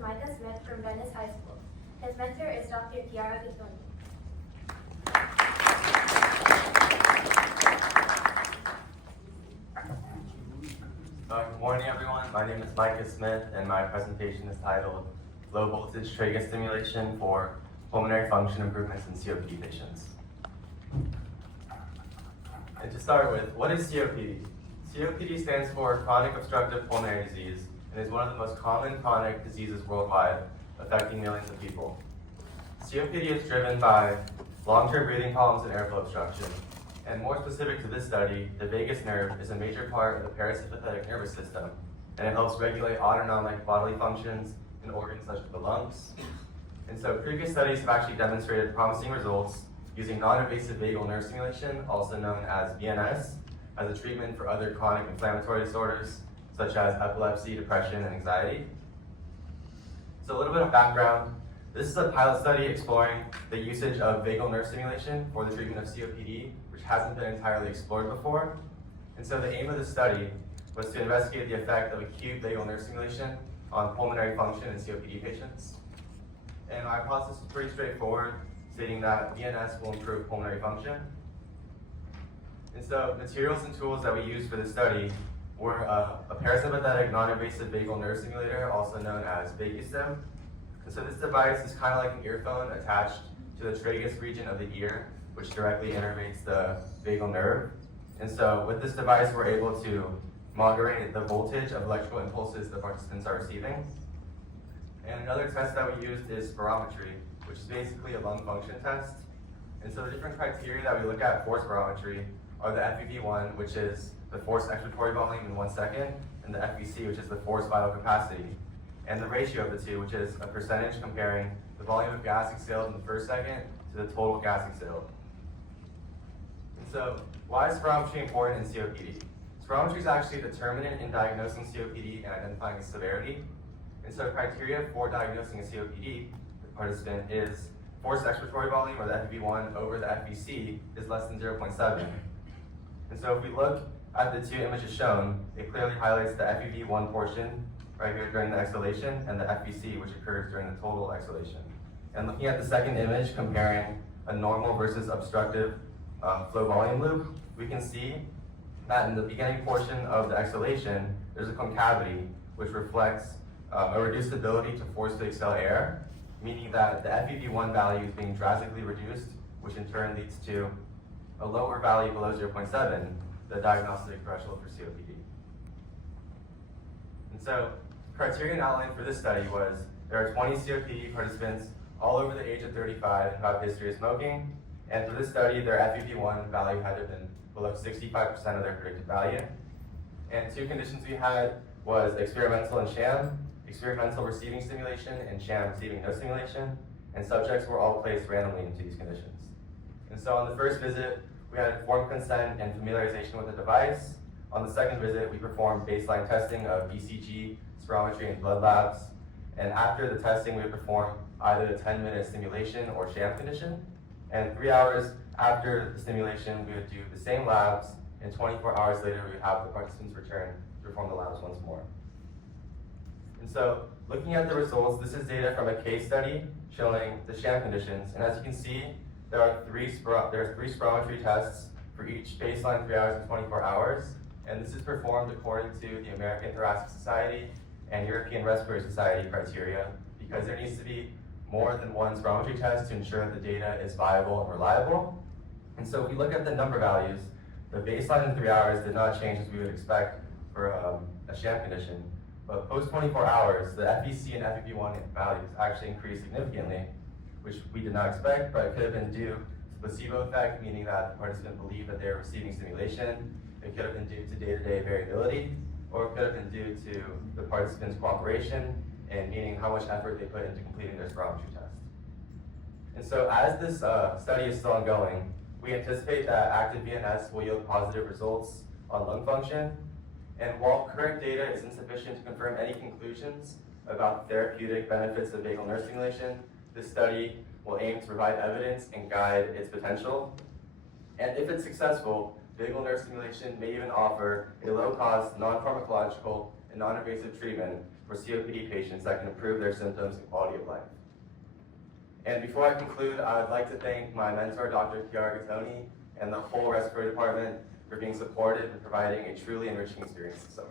is Micah Smith from Venice High School. His mentor is Dr. Kiara Kitoni. Good morning, everyone. My name is Micah Smith, and my presentation is titled Low Voltage Tragus Stimulation for Pulmonary Function Improvements in COPD Patients. And to start with, what is COPD? COPD stands for Chronic Obstructive Pulmonary Disease and is one of the most common chronic diseases worldwide, affecting millions of people. COPD is driven by long-term breathing problems and airflow obstruction. And more specific to this study, the vagus nerve is a major part of the parasympathetic nervous system, and it helps regulate autonomic bodily functions in organs such as the lungs. And so previous studies have actually demonstrated promising results using non-invasive vagal nerve stimulation, also known as VNS, as a treatment for other chronic inflammatory disorders, such as epilepsy, depression, and anxiety. So a little bit of background. This is a pilot study exploring the usage of vagal nerve stimulation for the treatment of COPD, which hasn't been entirely explored before. And so the aim of the study was to investigate the effect of acute vagal nerve stimulation on pulmonary function in COPD patients. And our hypothesis is pretty straightforward, stating that VNS will improve pulmonary function. And so materials and tools that we used for this study were a parasympathetic non-invasive vagal nerve stimulator, also known as VaguStim. And so this device is kind of like an earphone attached to the tragus region of the ear, which directly innervates the vagal nerve. And so with this device, we're able to moderate the voltage of electrical impulses the participants are receiving. And another test that we used is spirometry, which is basically a lung function test. And so the different criteria that we look at for spirometry are the FEV1, which is the forced expiratory volume in 1 second, and the FVC, which is the forced vital capacity. And the ratio of the two, which is a percentage comparing the volume of gas exhaled in the first second to the total gas exhaled. And so, why is spirometry important in COPD? Spirometry is actually a determinant in diagnosing COPD and identifying its severity. And so criteria for diagnosing a COPD participant is forced expiratory volume, or the FEV1, over the FVC is less than 0.7. And so if we look at the two images shown, it clearly highlights the FEV1 portion right here during the exhalation, and the FVC, which occurs during the total exhalation. And looking at the second image, comparing a normal versus obstructive flow volume loop, we can see that in the beginning portion of the exhalation, there's a concavity, which reflects a reduced ability to forcefully exhale air, meaning that the FEV1 value is being drastically reduced, which in turn leads to a lower value below 0.7, the diagnostic threshold for COPD. And so, criterion outlined for this study was there are 20 COPD participants all over the age of 35 who have a history of smoking, and for this study, their FEV1 value had to have been below 65% of their predicted value. And two conditions we had was experimental and sham, experimental receiving stimulation and sham receiving no stimulation, and subjects were all placed randomly into these conditions. And so on the first visit, we had informed consent and familiarization with the device. On the second visit, we performed baseline testing of ECG, spirometry, and blood labs. And after the testing, we would perform either the 10-minute stimulation or sham condition. And 3 hours after the stimulation, we would do the same labs, and 24 hours later, we would have the participants return to perform the labs once more. And so, looking at the results, this is data from a case study showing the sham conditions. And as you can see, there are three spirometry tests for each baseline 3 hours and 24 hours. And this is performed according to the American Thoracic Society and European Respiratory Society criteria, because there needs to be more than one spirometry test to ensure that the data is viable and reliable. And so if we look at the number values, the baseline in 3 hours did not change as we would expect for a sham condition. But post 24 hours, the FVC and FEV1 values actually increased significantly, which we did not expect, but it could have been due to placebo effect, meaning that the participant believed that they were receiving stimulation. It could have been due to day-to-day variability, or it could have been due to the participant's cooperation, and meaning how much effort they put into completing their spirometry test. And so as this study is still ongoing, we anticipate that active VNS will yield positive results on lung function. And while current data is insufficient to confirm any conclusions about the therapeutic benefits of vagal nerve stimulation, this study will aim to provide evidence and guide its potential. And if it's successful, vagal nerve stimulation may even offer a low-cost, non-pharmacological, and non-invasive treatment for COPD patients that can improve their symptoms and quality of life. And before I conclude, I'd like to thank my mentor, Dr. Chiara Gattoni, and the whole respiratory department for being supportive and providing a truly enriching experience this summer.